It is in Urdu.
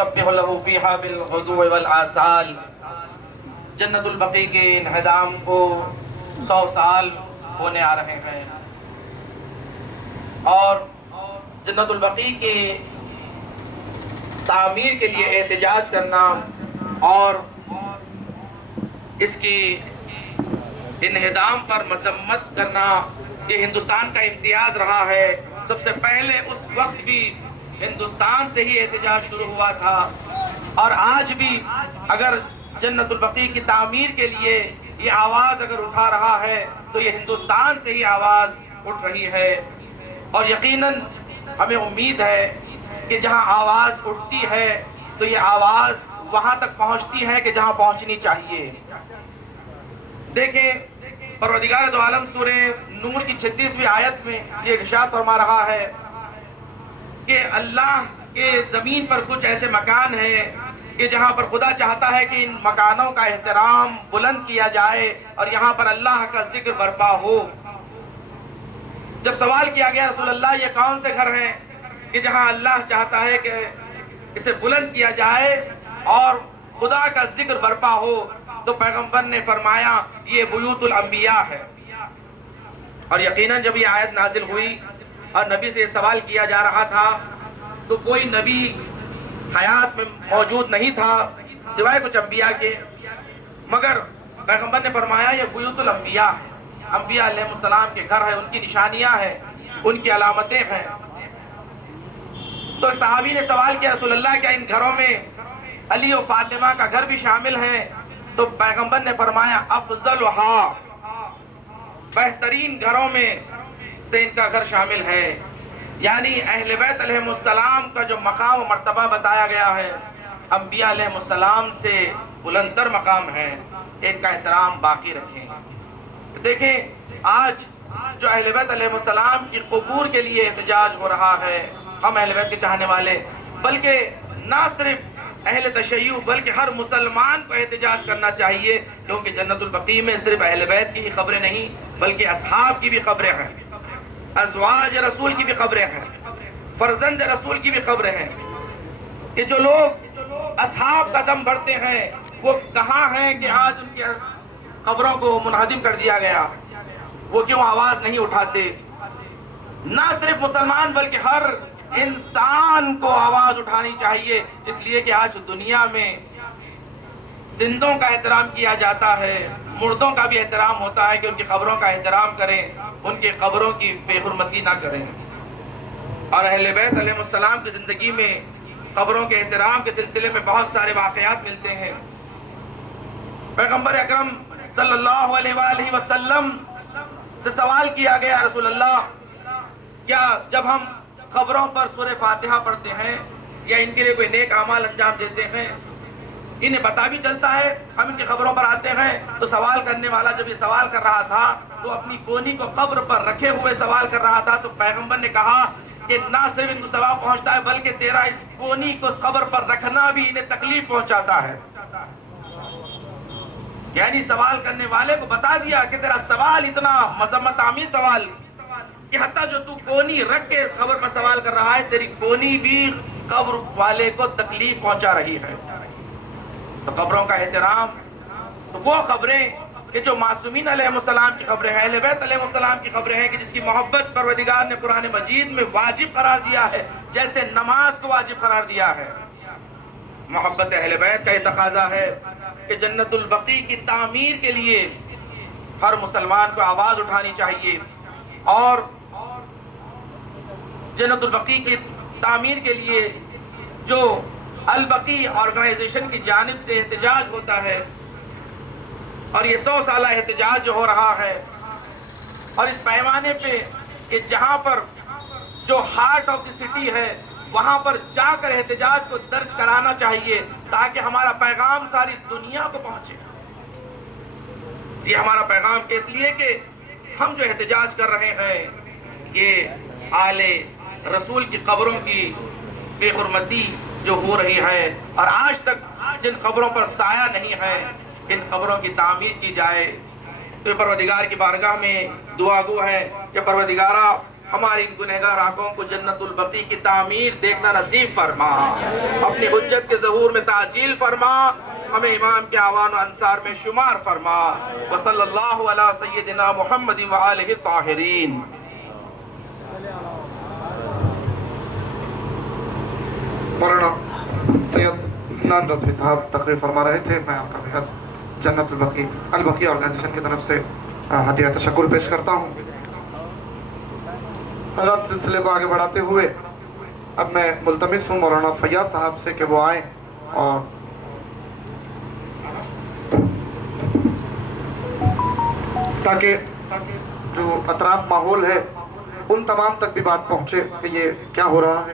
نسبح له فيها بالغدو والآصال۔ جنت البقیع کے انہدام کو 100 سال ہونے آ رہے ہیں، اور جنت البقیع کی تعمیر کے لیے احتجاج کرنا اور اس کی انہدام پر مذمت کرنا یہ ہندوستان کا امتیاز رہا ہے۔ سب سے پہلے اس وقت بھی ہندوستان سے ہی احتجاج شروع ہوا تھا، اور آج بھی اگر جنت البقیع کی تعمیر کے لیے یہ آواز اگر اٹھا رہا ہے تو یہ ہندوستان سے ہی آواز اٹھ رہی ہے، اور یقیناً ہمیں امید ہے کہ جہاں آواز اٹھتی ہے تو یہ آواز وہاں تک پہنچتی ہے کہ جہاں پہنچنی چاہیے۔ دیکھیں پروردگار دو عالم سورہ نور کی 36ویں آیت میں یہ ارشاد فرما رہا ہے کہ اللہ کے زمین پر کچھ ایسے مکان ہیں کہ جہاں پر خدا چاہتا ہے کہ ان مکانوں کا احترام بلند کیا جائے اور یہاں پر اللہ کا ذکر برپا ہو۔ جب سوال کیا گیا رسول اللہ یہ کون سے گھر ہیں کہ جہاں اللہ چاہتا ہے کہ اسے بلند کیا جائے اور خدا کا ذکر برپا ہو، تو پیغمبر نے فرمایا یہ بیوت الانبیاء ہے۔ اور یقیناً جب یہ آیت نازل ہوئی اور نبی سے یہ سوال کیا جا رہا تھا تو کوئی نبی حیات میں موجود نہیں تھا سوائے کچھ انبیاء کے، مگر پیغمبر نے فرمایا یہ بیوت الانبیاء ہے، انبیاء علیہ السلام کے گھر ہے، ان کی نشانیاں ہیں، ان کی علامتیں ہیں۔ تو ایک صحابی نے سوال کیا رسول اللہ کیا ان گھروں میں علی و فاطمہ کا گھر بھی شامل ہے؟ تو پیغمبر نے فرمایا افضلھا، بہترین گھروں میں سے ان کا گھر شامل ہے، یعنی اہل بیت علیہ السلام کا جو مقام و مرتبہ بتایا گیا ہے انبیاء علیہ السلام سے بلند تر مقام ہے، ان کا احترام باقی رکھیں۔ دیکھیں آج جو اہل بیت علیہ السلام کی قبور کے لیے احتجاج ہو رہا ہے، ہم اہل بیت کے چاہنے والے، بلکہ نہ صرف اہل تشیع بلکہ ہر مسلمان کو احتجاج کرنا چاہیے، کیونکہ جنت البقیع میں صرف اہل بیت کی ہی قبریں نہیں بلکہ اصحاب کی بھی قبریں ہیں، ازواج رسول کی بھی قبریں ہیں، فرزند رسول کی بھی قبریں ہیں، کہ جو لوگ اصحاب کا دم بھرتے ہیں وہ کہاں ہیں کہ آج ان کی قبروں کو منہدم کر دیا گیا؟ وہ کیوں آواز نہیں اٹھاتے؟ نہ صرف مسلمان بلکہ ہر انسان کو آواز اٹھانی چاہیے، اس لیے کہ آج دنیا میں زندوں کا احترام کیا جاتا ہے، مردوں کا بھی احترام ہوتا ہے کہ ان کی قبروں کا احترام کریں، ان کی قبروں کی بے حرمتی نہ کریں۔ اور اہل بیت علیہ السلام کی زندگی میں قبروں کے احترام کے سلسلے میں بہت سارے واقعات ملتے ہیں۔ پیغمبر اکرم صلی اللہ علیہ وآلہ وسلم سے سوال کیا گیا رسول اللہ کیا جب ہم قبروں پر سورہ فاتحہ پڑھتے ہیں یا ان کے لیے کوئی نیک اعمال انجام دیتے ہیں انہیں پتہ بھی چلتا ہے؟ ہم ان کی قبروں پر آتے ہیں تو سوال کرنے والا جب یہ سوال کر رہا تھا تو اپنی کونی کو قبر پر رکھے ہوئے سوال کر رہا تھا، تو پیغمبر نے کہا کہ نہ صرف ان کو ثواب پہنچتا ہے بلکہ تیرا اس کونی کو اس قبر پر رکھنا بھی انہیں تکلیف پہنچاتا ہے۔ یعنی سوال کرنے والے کو بتا دیا کہ تیرا سوال اتنا مذمت آمیز سوال کہ حتیٰ جو تو کونی رکھ کے قبر پر سوال کر رہا ہے تیری کونی بھی قبر والے کو تکلیف پہنچا رہی ہے۔ تو قبروں کا احترام، تو وہ قبریں کہ جو معصومین علیہ السلام کی قبریں ہیں، اہل بیت علیہ السلام کی قبریں ہیں کہ جس کی محبت پروردگار نے قرآن مجید میں واجب قرار دیا ہے، جیسے نماز کو واجب قرار دیا ہے۔ محبت اہل بیت کا یہ تقاضا ہے کہ جنت البقیع کی تعمیر کے لیے ہر مسلمان کو آواز اٹھانی چاہیے، اور جنت البقیع کی تعمیر کے لیے جو البقیع آرگنائزیشن کی جانب سے احتجاج ہوتا ہے، اور یہ 100 سالہ احتجاج جو ہو رہا ہے، اور اس پیمانے پہ کہ جہاں پر جو ہارٹ آف دی سٹی ہے وہاں پر جا کر احتجاج کو درج کرانا چاہیے تاکہ ہمارا پیغام ساری دنیا کو پہنچے۔ یہ ہمارا پیغام کہ اس لیے کہ ہم جو احتجاج کر رہے ہیں یہ آل رسول کی قبروں کی بے حرمتی جو ہو رہی ہے، اور آج تک جن قبروں پر سایہ نہیں ہے ان قبروں کی تعمیر کی جائے۔ تو پروردگار کی بارگاہ میں دعا گو ہے کہ پروردگارہ ہماری گنہگار آنکھوں کو جنت البقیع کی تعمیر دیکھنا نصیب فرما، اپنی حجت کے ظہور میں تعجیل فرما، ہمیں امام کے اعوان و انصار میں شمار فرما۔ وصلی اللہ علی سیدنا محمد وآلہ الطاہرین۔ مولانا سید نان رضوی صاحب تقریر فرما رہے تھے، میں آپ کا بہت جنت البقیع آرگنائزیشن کی طرف سے ہدیہ تشکر پیش کرتا ہوں۔ حضرات، سلسلے کو آگے بڑھاتے ہوئے اب میں ملتمس ہوں مولانا فیاض صاحب سے کہ وہ آئیں اور تاکہ جو اطراف ماحول ہے ان تمام تک بھی بات پہنچے کہ یہ کیا ہو رہا ہے۔